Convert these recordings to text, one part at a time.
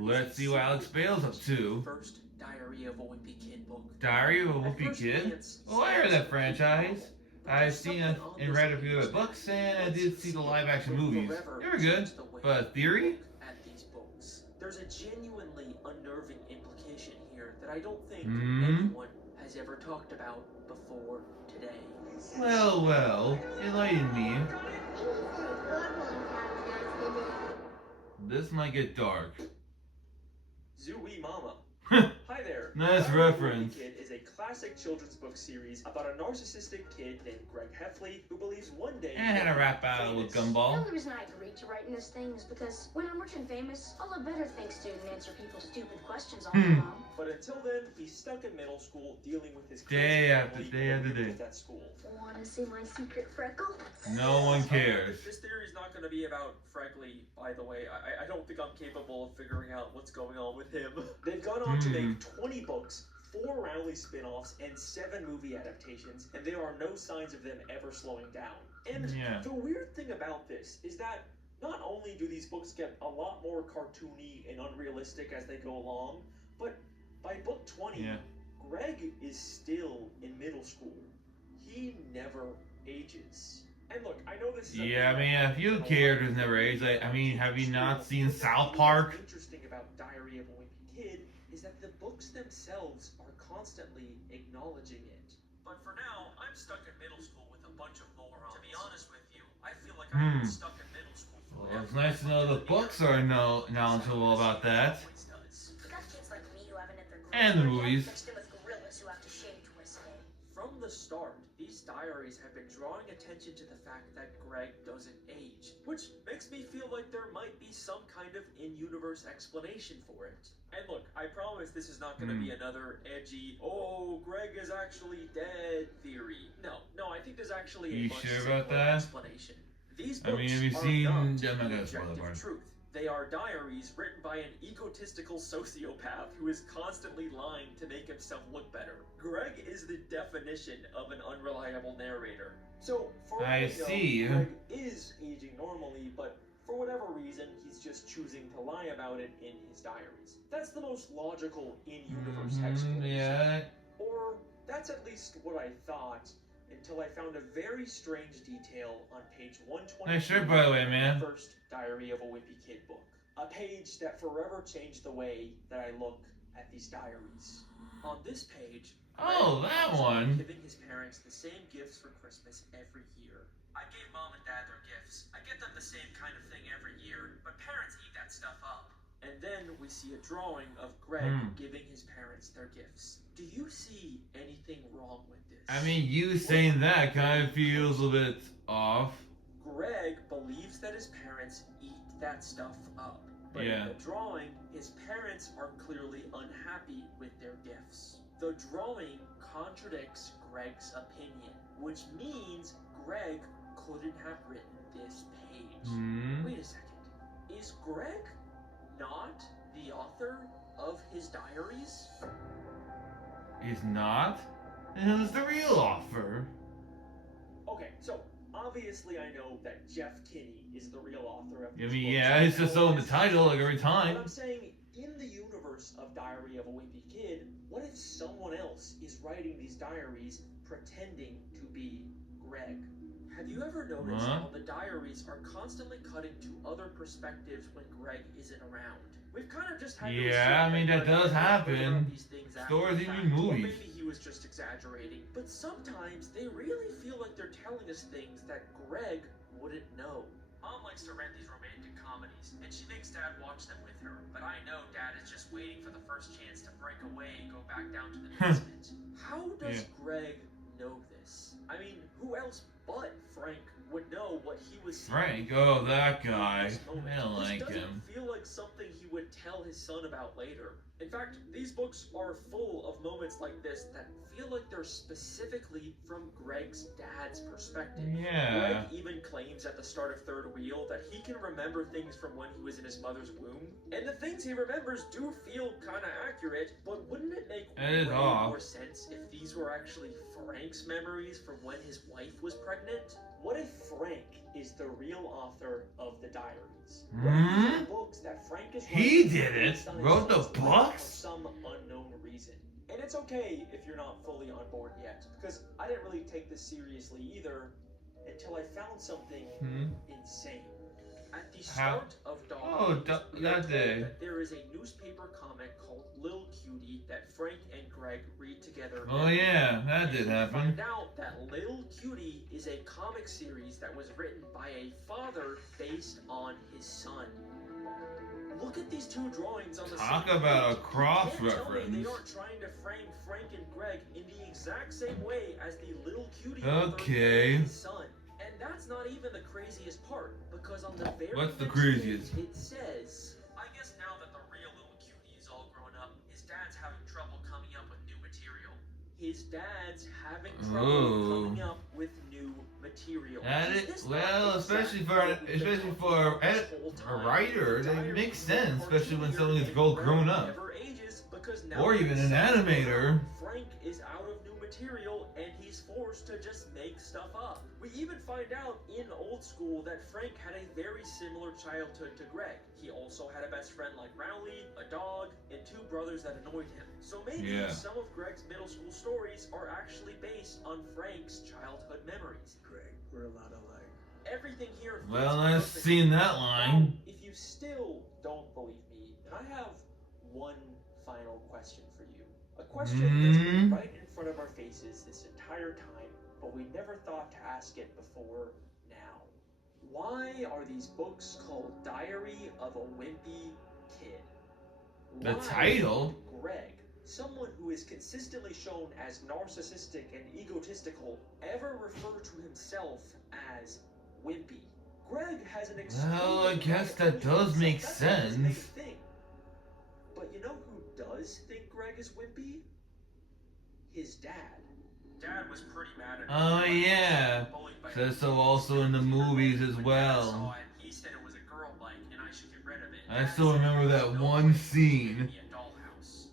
Let's see what Alex Bale's up to. First Diary of a Wimpy Kid book. Diary of a Wimpy Kid? Oh, I heard that franchise. I've seen it and read a few of the books, and I did see the live-action movies. They were good. But theory? At these books, there's a genuinely unnerving implication here that I don't think anyone has ever talked about before today. Well, enlighten me. This might get dark. Zooey Mama. Hi there. Nice reference. Kid is a classic children's book series about a narcissistic kid named Greg Heffley who believes one day. And had a rap battle with Gumball. The only reason I agreed to write in this thing is because when I'm rich and famous, I'll have better things to do than answer people's stupid questions all day long. But until then, he's stuck in middle school dealing with his day after day after day at school. Want to see my secret freckle? No one cares. This theory is not going to be about Freckly, by the way. I don't think I'm capable of figuring out what's going on with him. They've gone on to make 20 books, 4 Rowley spin-offs, and 7 movie adaptations, and there are no signs of them ever slowing down. And the weird thing about this is that not only do these books get a lot more cartoony and unrealistic as they go along, but by book 20, Greg is still in middle school. He never ages. And look, I know this is I mean, a few characters never age. Like, I mean, have you not seen South Park? What's interesting about Diary of a Wimpy Kid is that the books themselves are constantly acknowledging it. But for now, I'm stuck in middle school with a bunch of morons. To be honest with you, I feel like I'm stuck in middle school. Well, it's nice to know the books are knowledgeable about that. And the movies. From the start, these diaries have been drawing attention to the fact that Greg doesn't age, which makes me feel like there might be some kind of in-universe explanation for it. And look, I promise this is not going to be another edgy, oh, Greg is actually dead theory. No, I think there's actually a much simpler explanation. These books are not objective truth. They are diaries written by an egotistical sociopath who is constantly lying to make himself look better. Greg is the definition of an unreliable narrator. So, for all we know, Greg is aging normally, but for whatever reason, he's just choosing to lie about it in his diaries. That's the most logical in-universe explanation. Or, that's at least what I thought, until I found a very strange detail on page 120. Nice shirt, by the way, man. First Diary of a Wimpy Kid book. A page that forever changed the way that I look at these diaries. On this page, that one. Giving his parents the same gifts for Christmas every year. I gave mom and dad their gifts. I get them the same kind of thing every year, but parents eat that stuff up. And then we see a drawing of Greg giving his parents their gifts. Do you see anything wrong with this? I mean, you saying that kind of feels a bit off. Greg believes that his parents eat that stuff up. But in the drawing, his parents are clearly unhappy with their gifts. The drawing contradicts Greg's opinion, which means Greg couldn't have written this page. Wait a second. Is Greg not the author of his diaries? He's not? And who's the real author? Okay, so obviously I know that Jeff Kinney is the real author of these books. It's just so in the title like every time. But I'm saying, in the universe of Diary of a Wimpy Kid, what if someone else is writing these diaries pretending to be Greg? Have you ever noticed how the diaries are constantly cutting to other perspectives when Greg isn't around? We've kind of just had I mean, that does happen. Stories, even movies. Or maybe he was just exaggerating. But sometimes they really feel like they're telling us things that Greg wouldn't know. Mom likes to rent these romantic comedies, and she makes Dad watch them with her. But I know Dad is just waiting for the first chance to break away and go back down to the basement. How does Greg know this? I mean, who else but Frank would know what he was seeing? Frank, that guy. I don't like him. Feel like something he would tell his son about later. In fact, these books are full of moments like this that feel like they're specifically from Greg's dad's perspective. Greg even claims at the start of Third Wheel that he can remember things from when he was in his mother's womb. And the things he remembers do feel kind of accurate, but wouldn't it make It is way off. more sense if these were actually Frank's memories from when his wife was pregnant? What if Frank is the real author of the diaries? What if these are books that Frank is He writing did it? based on his Wrote the son's life books? For some unknown reason. And it's okay if you're not fully on board yet, because I didn't really take this seriously either until I found something insane. At the start of Dog Days, we are that told day. that there is a newspaper comic called Lil Cutie that Frank and Greg read together. Oh yeah, that did We happen. find out that Lil Cutie is a comic series that was written by a father based on his son. Look at these two drawings on the Talk same about page. a cross You can't tell me reference. they aren't trying to frame Frank and Greg in the exact same way as the Lil Cutie Okay. and his son. And that's not even the craziest part, because on the very What's the next craziest? page, it says, I guess now that the real Little Cutie is all grown up, his dad's having trouble coming up with new material. His dad's having trouble coming up with new material. That Is is, this well, not especially exactly for what we've been talking about this whole a time? writer, The that makes diary sense, of especially when cartoon something is and all Greg grown up. never ages, because now Or even an that animator. Frank is out of new material and he's forced to just make stuff up. We even find out in Old School that Frank had a very similar childhood to Greg. He also had a best friend like Rowley, a dog, and two brothers that annoyed him. So maybe some of Greg's middle school stories are actually based on Frank's childhood memories. Greg, we're a lot alike. Everything here fits Well, I've perfectly. seen that line. Now, if you still don't believe me, then I have one final question for you. A question that's been right in front of our faces this entire time, but we never thought to ask it before now. Why are these books called Diary of a Wimpy Kid? The Why title? would Greg, someone who is consistently shown as narcissistic and egotistical, ever refer to himself as Wimpy? Greg has an Well, I extremely guess bad that does opinion make of himself. That's not his main sense. thing. But you know who does think Greg is wimpy? His dad. Dad was pretty mad at him. Oh yeah, says so also in the movies as well. He said it was a girl bike and I should get rid of it. I still remember that one scene.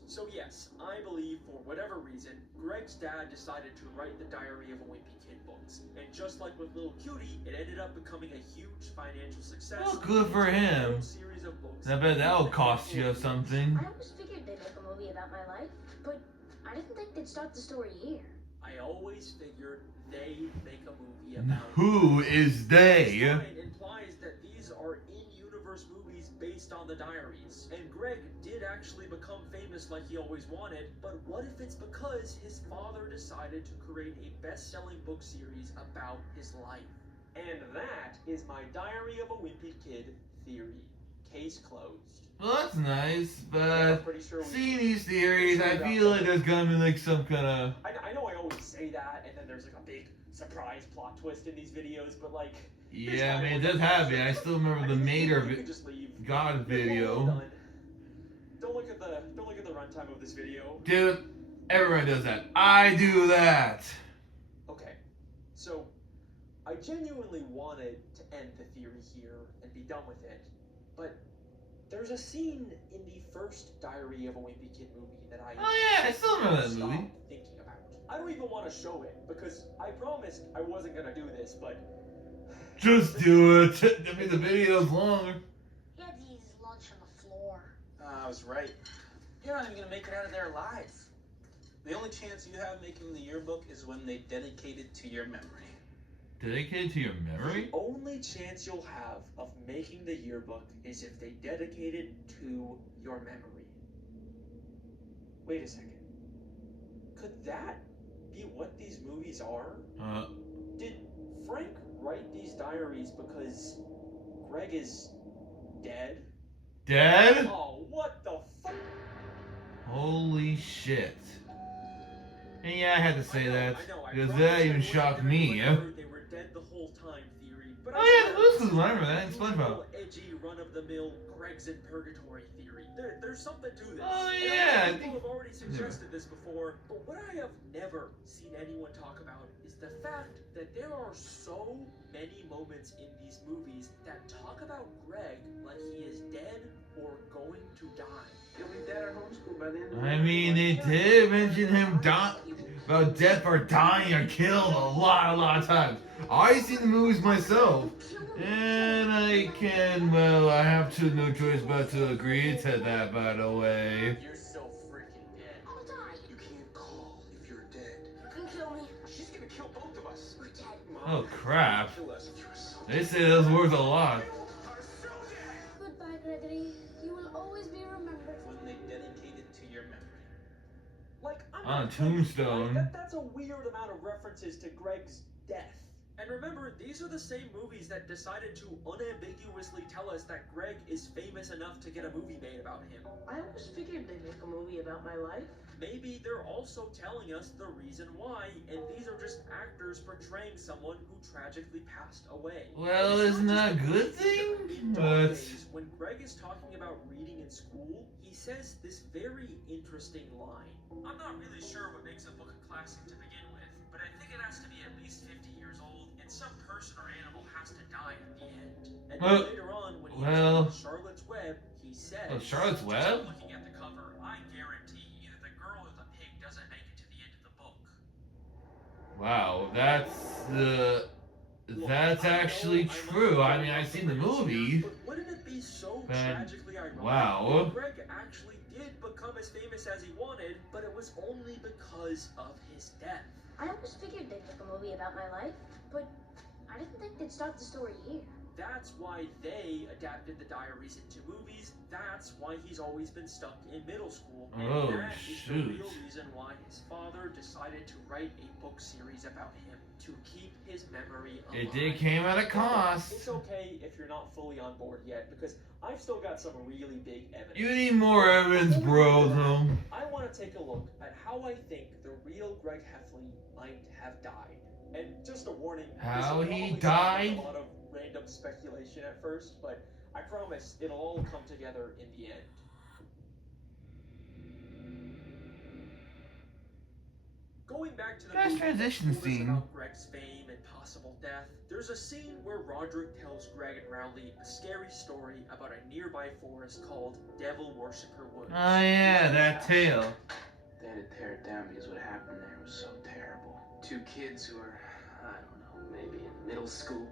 So yes, I believe for whatever reason, Greg's dad decided to write the Diary of a Wimpy Kid books. And just like with Little Cutie, it ended up becoming a huge financial success. Well, good for him. Series of books. I bet that'll cost you something. I always figured they'd make a movie about my life, but I didn't think they'd start the story here. I always figured they'd make a movie about Who is they? This line implies that these are in-universe movies based on the diaries. And Greg did actually become famous like he always wanted, but what if it's because his father decided to create a best-selling book series about his life? And that is my Diary of a Wimpy Kid theory. Case closed. Well, that's nice, I'm but pretty sure seeing these theories, I feel like there's gonna be like some kind of... I know I always say that, and then there's like a big surprise plot twist in these videos, but like... Yeah, I mean, it does happen. I still remember the Mater You could just leave. God You're video. done. Don't look at the runtime of this video. Dude, everyone does that. I do that. Okay, so I genuinely wanted to end the theory here and be done with it, but there's a scene in the first Diary of a Wimpy Kid movie that I Oh yeah, I still remember that stopped movie. thinking about. I don't even want to show it because I promised I wasn't gonna do this, but Just do it. I mean, the video's longer. He had to eat his lunch on the floor. I was right. You're not even gonna make it out of there alive. The only chance you have making the yearbook is when they dedicate it to your memory. Dedicated to your memory? the only chance you'll have of making the yearbook is if they dedicate it to your memory. Wait a second. Could that be what these movies are? Did Frank write these diaries because Greg is dead? Dead? Oh, what the fuck? Holy shit. And yeah, I had to say that, I know, because promise that I even wasn't shocked gonna me. do another they were dead the whole time theory, but Oh I yeah, said this is I remember that in SpongeBob. edgy run-of-the-mill Greg's in purgatory theory. There's something to this. Oh, And yeah, I people think have already suggested suggested this before, but what I have never seen anyone talk about is the fact that there are so many moments in these movies that talk about Greg like he is dead or going to die. He'll be dead at homeschool by the end of the I mean, they did mention him about death or dying or killed a lot of times. I've seen the movies myself, and I have no choice but to agree to that, by the way. You're so freaking dead. I'll die. You can't call if you're dead. You can kill me. She's gonna kill both of us. We're dead. Oh crap. Kill us. You're so They say those words a lot. Goodbye, Gregory. You will always be remembered. when they dedicate it to your memory. Like, I'm On a not kidding. tombstone. That's a weird amount of references to Greg's death. And remember, these are the same movies that decided to unambiguously tell us that Greg is famous enough to get a movie made about him. I always figured they'd make a movie about my life. Maybe they're also telling us the reason why, and these are just actors portraying someone who tragically passed away. Well, It's isn't not that a just good thing? In Dark But Days, when Greg is talking about reading in school, he says this very interesting line. I'm not really sure what makes a book a classic to begin with, but I think it has to be at least 50 years old, and some person or animal has to die at the end. And then later on, when he mentions Charlotte's Web, he says, Oh, Charlotte's Web? Just looking at the cover, I guarantee either the girl or the pig doesn't make it to the end of the book. wow, that's actually true. I mean, I've seen the movie. But wouldn't it be so And- tragically ironic wow. that Greg actually did become as famous as he wanted, but it was only because of his death? I always figured they'd make a movie about my life, but I didn't think they'd start the story here. That's why they adapted the diaries into movies. That's why he's always been stuck in middle school. And Oh, that is the shoot. real reason why his father decided to write a book series about him, to keep his memory alive. It did came at a It's cost. okay if you're not fully on board yet, because I've still got some really big evidence. You need more evidence, bro, though. I want to take a look at how I think the real Greg Heffley might have died. And just a warning, How this will he probably sound died? like a lot of random speculation at first, but I promise it'll all come together in the end. Going back to the Nice movie that transition told us scene. about Greg's fame and possible death, there's a scene where Roderick tells Greg and Rowley a scary story about a nearby forest called Devil Worshipper Woods. Oh yeah, that tale. They had to tear it down because what happened there was so terrible. Two kids who were, I don't know, maybe in middle school.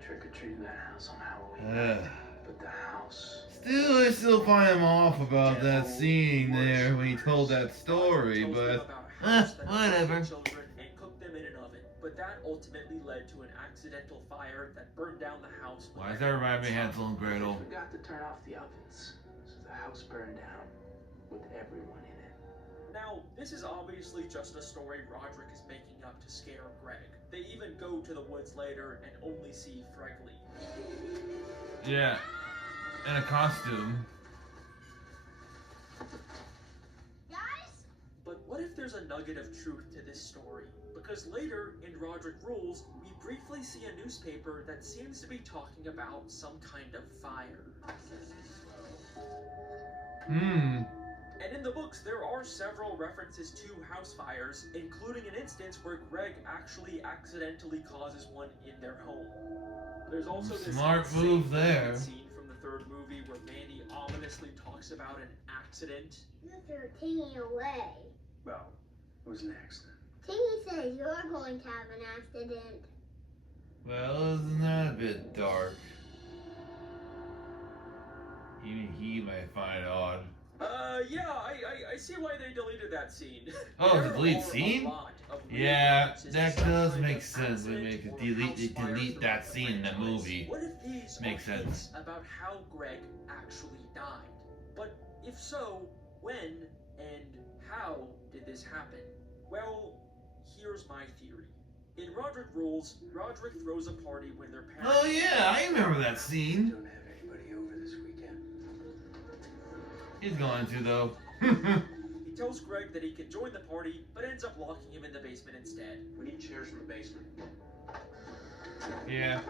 They trick-or-treated that house on Halloween. Ugh. But the house... I still find him off about that scene there when he told that story, but whatever. Children and cooked them in an oven, but that ultimately led to an accidental fire that burned down the house. Why does that remind me of Hansel and Gretel? They forgot to turn off the ovens, so the house burned down with everyone in it. Now, this is obviously just a story Roderick is making up to scare Greg. They even go to the woods later and only see Fregley. Yeah, in a costume. Guys? But what if there's a nugget of truth to this story? Because later, in Roderick Rules, we briefly see a newspaper that seems to be talking about some kind of fire. And in the books, there are several references to house fires, including an instance where Greg actually accidentally causes one in their home. There's also this Smart insane move there. scene from the third movie where Mandy ominously talks about an accident. You threw Tingy away. Well, it was an accident. Tingy says you're going to have an accident. Well, isn't that a bit dark? Even he might find it odd. Yeah, I see why they deleted that scene. Oh, There the delete are a scene? lot of really Yeah, references that to some does kind make of sense. They accident make or it house fire delete that throughout scene in the franchise. movie. What if these Makes are sense. hints about how Greg actually died? But if so, when and how did this happen? Well, here's my theory. In Roderick Rules, Roderick throws a party when their parents... Oh yeah, I remember that scene. Don't have anybody over this weekend. He's going to though. He tells Greg that he can join the party, but ends up locking him in the basement instead. We need chairs from the basement. Yeah.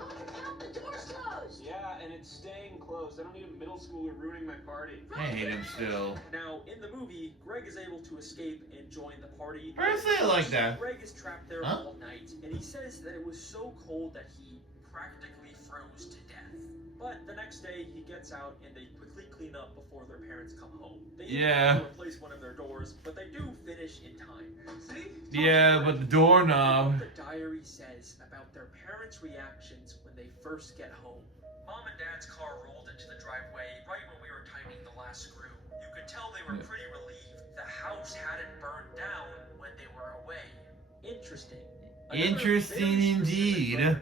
The door's closed. Yeah, and it's staying closed. I don't need a middle schooler ruining my party. I hate him still. Now, in the movie, Greg is able to escape and join the party. Personally, I like that. Greg is trapped there Huh? all night, and he says that it was so cold that he practically froze to death. But the next day, he gets out and they quickly clean up before their parents come home. They even have to replace one of their doors, but they do finish in time. See? Yeah, but the doorknob. What the diary says about their parents' reactions when they first get home. Mom and Dad's car rolled into the driveway right when we were tightening the last screw. You could tell they were pretty relieved the house hadn't burned down when they were away. Interesting. Interesting indeed.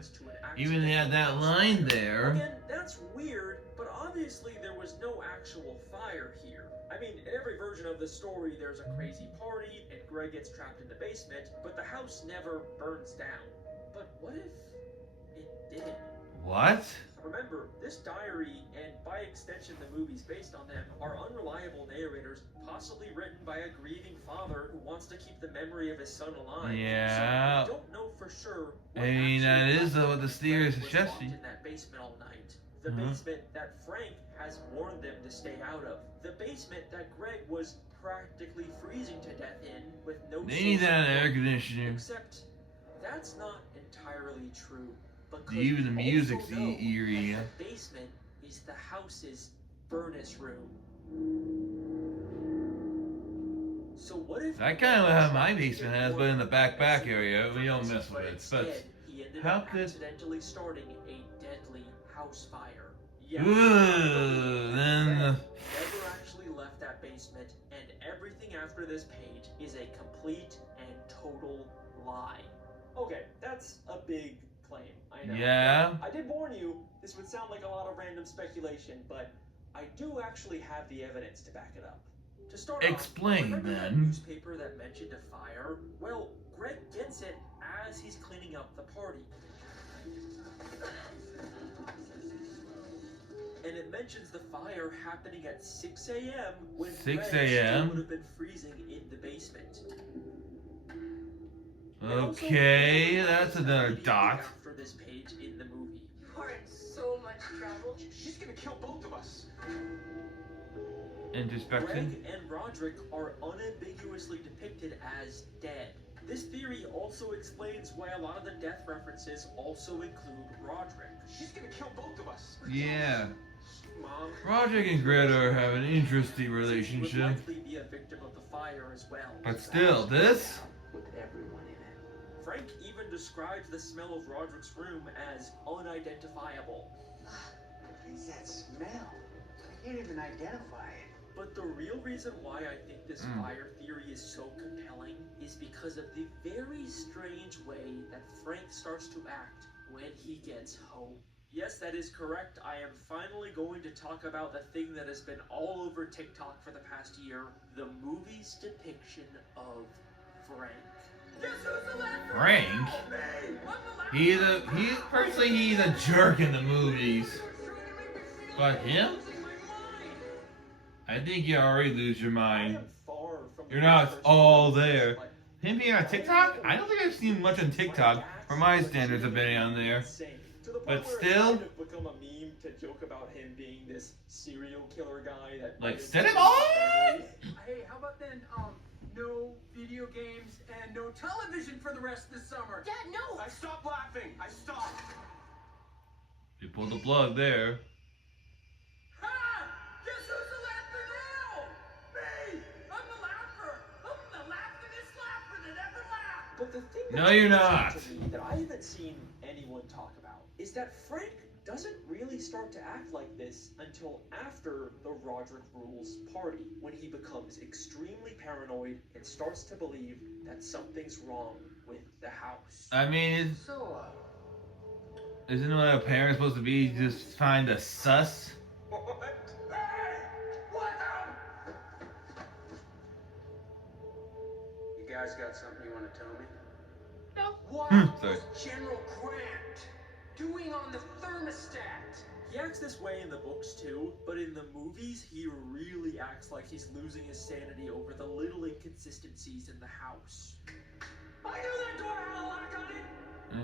Even had that line there. Again, that's weird, but obviously there was no actual fire here. I mean, in every version of the story, there's a crazy party, and Greg gets trapped in the basement, but the house never burns down. But what if it did? What? Remember, this diary, and by extension the movies based on them, are unreliable narrators, possibly written by a grieving father who wants to keep the memory of his son alive. Yeah. So we don't know for sure what I mean, that actually is what the theory is was locked suggesting. in that basement all night. The basement that Frank has warned them to stay out of. The basement that Greg was practically freezing to death in with no They need source that of air warmth. conditioner. Except that's not entirely true. Because Even the we music's also know eerie. that the basement is the house's furnace room. So what if That kind of how my basement has, but in the back area, we don't mess with it. But instead, he ended how up could? accidentally starting a deadly house fire? Ooh, then. Never actually left that basement, and everything after this page is a complete and total lie. Okay, that's a big claim, I know. Yeah. I did warn you, this would sound like a lot of random speculation, but I do actually have the evidence to back it up. To start Explain, off, remember that then. newspaper that mentioned a fire? Well, Greg gets it as he's cleaning up the party. And it mentions the fire happening at 6 a.m. when 6 Greg still a.m.? would have been freezing in the basement. Okay, that's another dot. After this page in the movie. You are in so much trouble. She's gonna kill both of us. Introspection. Greg and Roderick are unambiguously depicted as dead. This theory also explains why a lot of the death references also include Roderick. She's gonna kill both of us. Yeah. Mom, Roderick and Greta have an interesting he would relationship. likely be a victim of the fire as well. But still, this? With everyone in it. Frank even describes the smell of Roderick's room as unidentifiable. What is that smell? I can't even identify it. But the real reason why I think this fire theory is so compelling is because of the very strange way that Frank starts to act when he gets home. Yes, that is correct. I am finally going to talk about the thing that has been all over TikTok for the past year, the movie's depiction of Frank. Frank? Personally, he's a jerk in the movies. But him? I think you already lose your mind. You're not all there. Him being on TikTok? I don't think I've seen much on TikTok for my standards of being on there. But still, Become a meme to joke about him being this serial killer guy that like, set him on! Hey, how about then, no video games and no television for the rest of the summer? Dad, no! I stopped laughing. I stopped. You pulled the plug there. Ha! Guess who's the laugher now? Me! I'm the laugher! I'm the laughingest laugher that ever laughed! But the thing No, that's you're interesting not. to me that I haven't seen anyone talk about is that Frank doesn't really start to act like this until after the Roderick Rules party, when he becomes extremely paranoid and starts to believe that something's wrong with the house. I mean, isn't what a parent's supposed to be? Just find a sus? What? Hey! What the? You guys got something you want to tell me? Now, what Sorry. was General Grant doing on the thermostat? He acts this way in the books too, but in the movies, he really acts like he's losing his sanity over the little inconsistencies in the house. I knew that door had a lock on it!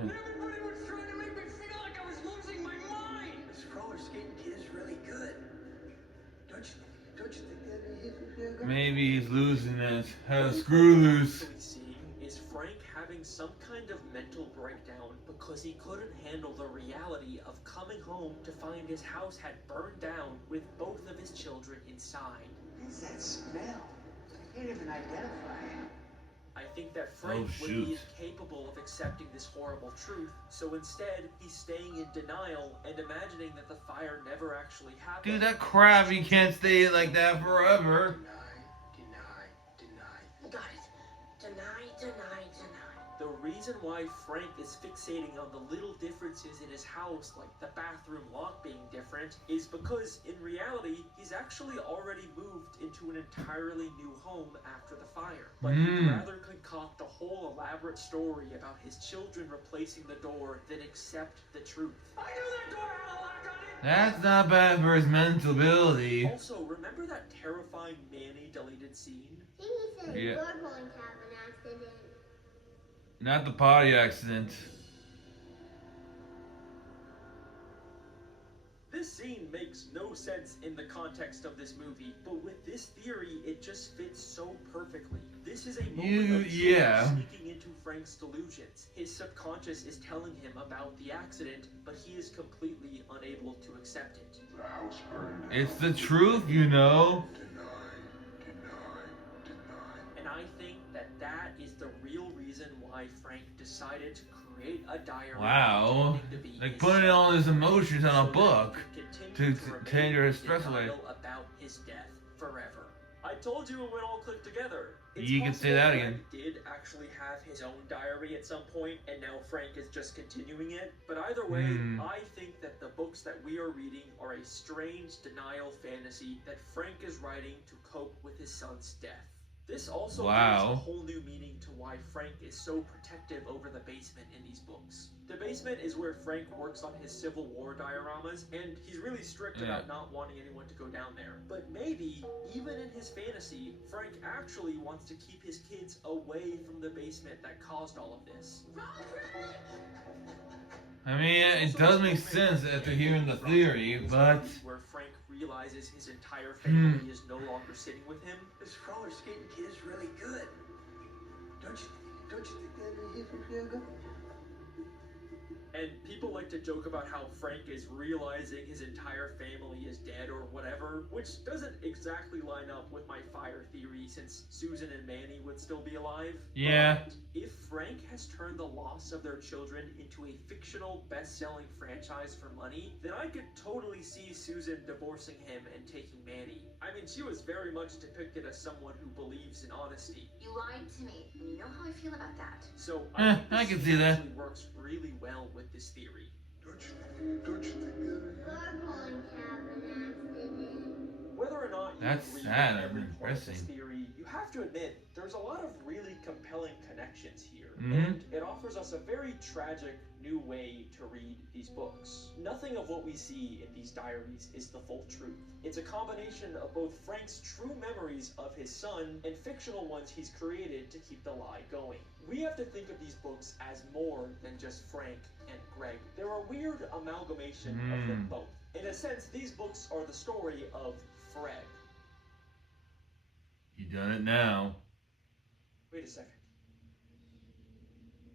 And everybody was trying to make me feel roller skating kid is really good. Don't you think that Maybe he's losing it. Had a screw loose. What we're seeing is Frank having some kind of mental breakdown because he couldn't handle the reality of coming home to find his house had burned down with both of his children inside. What's that smell? I can't even identify it. I think that Frank Oh, would be shoot. incapable of accepting this horrible truth, so instead he's staying in denial and imagining that the fire never actually happened. Dude, that crap, he can't stay like that forever. Got it. Deny, deny, deny. The reason why Frank is fixating on the little differences in his house, like the bathroom lock being different, is because in reality, he's actually already moved into an entirely new home after the fire. But he'd rather concoct a whole elaborate story about his children replacing the door than accept the truth. I knew that door had a lock on it! That's not bad for his mental ability. Also, remember that terrifying Manny deleted scene? He said Yeah. you're going to have an accident. Not the potty accident. This scene makes no sense in the context of this movie, but with this theory, it just fits so perfectly. This is a moment of truth sneaking into Frank's delusions. His subconscious is telling him about the accident, but he is completely unable to accept it. The house burned down. It's the truth, you know. And I think that that is the real reason why Frank decided to create a diary. Wow. pretending to be Like his putting son, all his emotions on a so that book he could to continue remain take your in stress away. denial about his death forever. I told you it would all click together. It's You can say possible that Frank again. did actually have his own diary at some point, and now Frank is just continuing it. But either way, I think that the books that we are reading are a strange denial fantasy that Frank is writing to cope with his son's death. This also gives a whole new meaning to why Frank is so protective over the basement in these books. The basement is where Frank works on his Civil War dioramas, and he's really strict about not wanting anyone to go down there. But maybe, even in his fantasy, Frank actually wants to keep his kids away from the basement that caused all of this. I mean, it does make sense after hearing the theory, but where Frank realizes his entire family is no longer sitting with him. This roller skating kid is really good. Don't you think that is good? And people like to joke about how Frank is realizing his entire family is dead or whatever, which doesn't exactly line up with my fire theory since Susan and Manny would still be alive. Yeah. But if Frank has turned the loss of their children into a fictional best-selling franchise for money, then I could totally see Susan divorcing him and taking Manny. I mean, she was very much depicted as someone who believes in honesty. You lied to me, and you know how I feel about that. So I I think can this see that. actually works really well with this theory. Don't you think that You're going to have an accident. Whether or not you That's agree sad with and every point of this depressing. theory, you have to admit there's a lot of really compelling connections here, Mhm. and it offers us a very tragic new way to read these books. Nothing of what we see in these diaries is the full truth. It's a combination of both Frank's true memories of his son and fictional ones he's created to keep the lie going. We have to think of these books as more than just Frank and Greg. They're a weird amalgamation of them both. In a sense, these books are the story of Fred. you done it now. Wait a second.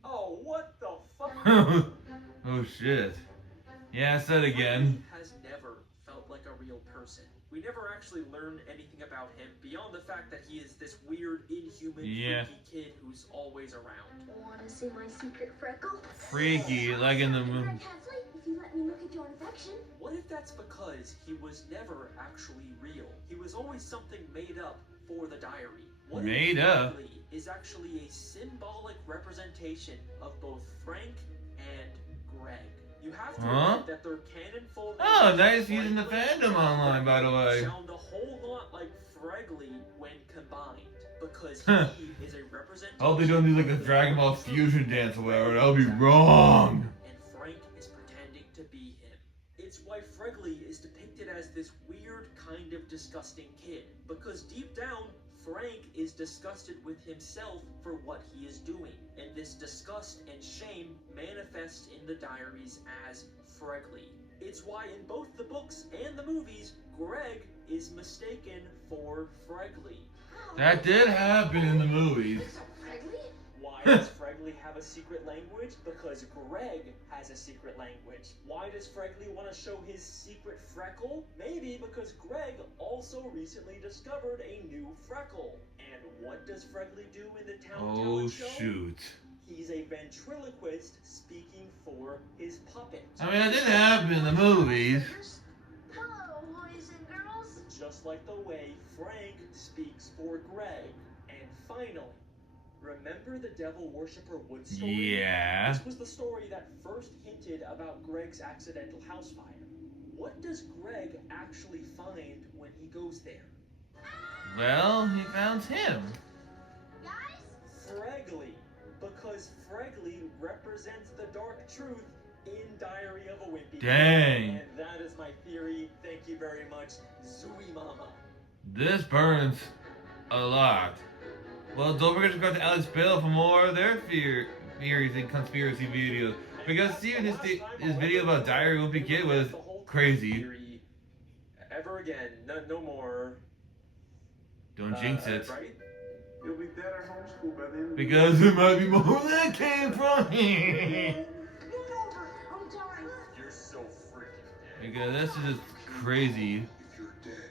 Oh, what the fuck? Oh shit. Yeah, I said again. He has never felt like a real person. We never actually learned anything about him beyond the fact that he is this weird, inhuman, freaky kid who's always around. Wanna see my secret freckle? Freaky, like in the movie. If you let me look at your infection. What if that's because he was never actually real? He was always something made up for the diary. What Made if up? Franklin is actually a symbolic representation of both Frank and Greg? You have to admit that their canon full Oh, names, nice using the Franklin fandom online, by the way. sound a whole lot like Fregley when combined, because Huh. he is a representation. I hope they don't do like a Dragon Ball fusion dance or whatever. That would be wrong. And Frank is pretending to be him. It's why Fregley is depicted as this weird, kind of disgusting kid, because deep down, Frank is disgusted with himself for what he is doing, and this disgust and shame manifest in the diaries as Fregley. It's why in both the books and the movies, Greg is mistaken for Fregley. That did happen in the movies. Why does Fregley have a secret language? Because Greg has a secret language. Why does Fregley want to show his secret freckle? Maybe because Greg also recently discovered a new freckle. And what does Fregley do in the town Oh, talent show? shoot. He's a ventriloquist speaking for his puppet. I mean, that didn't happen in the movies. Hello, boys and girls. Just like the way Frank speaks for Greg. And finally, remember the devil worshipper Wood story? Yeah. This was the story that first hinted about Greg's accidental house fire. What does Greg actually find when he goes there? Well, he found him. Fregley. Because Fregley represents the dark truth in Diary of a Wimpy. Dang. And that is my theory. Thank you very much, Zooey Mama. This burns a lot. Well, don't forget to subscribe to Alex Bale for more of their theories and conspiracy videos. Because seeing this video about Diary of a Wimpy Kid was crazy. Ever again. No more. Don't jinx it. Right? You'll be dead at homeschool by the end of the Because there might be more that came from me. I'm dying. You're so freaking dead. Because this is just crazy. If you're dead.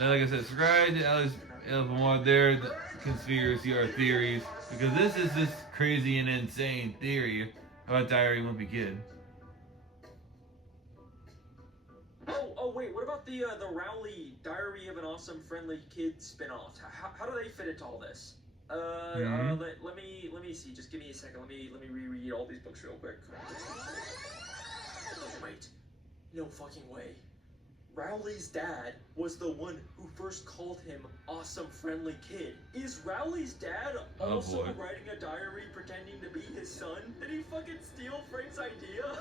And like I said, subscribe to Alex Bale for more of their conspiracy or theories. Because this is just crazy and insane theory about Diary of a Wimpy Kid. Oh wait, what about the Rowley Diary of an Awesome Friendly Kid spin-offs? How do they fit into all this? Let me see. Just give me a second. Let me reread all these books real quick. Wait, no fucking way. Rowley's dad was the one who first called him Awesome Friendly Kid. Is Rowley's dad also boy. writing a diary pretending to be his son? Did he fucking steal Frank's idea?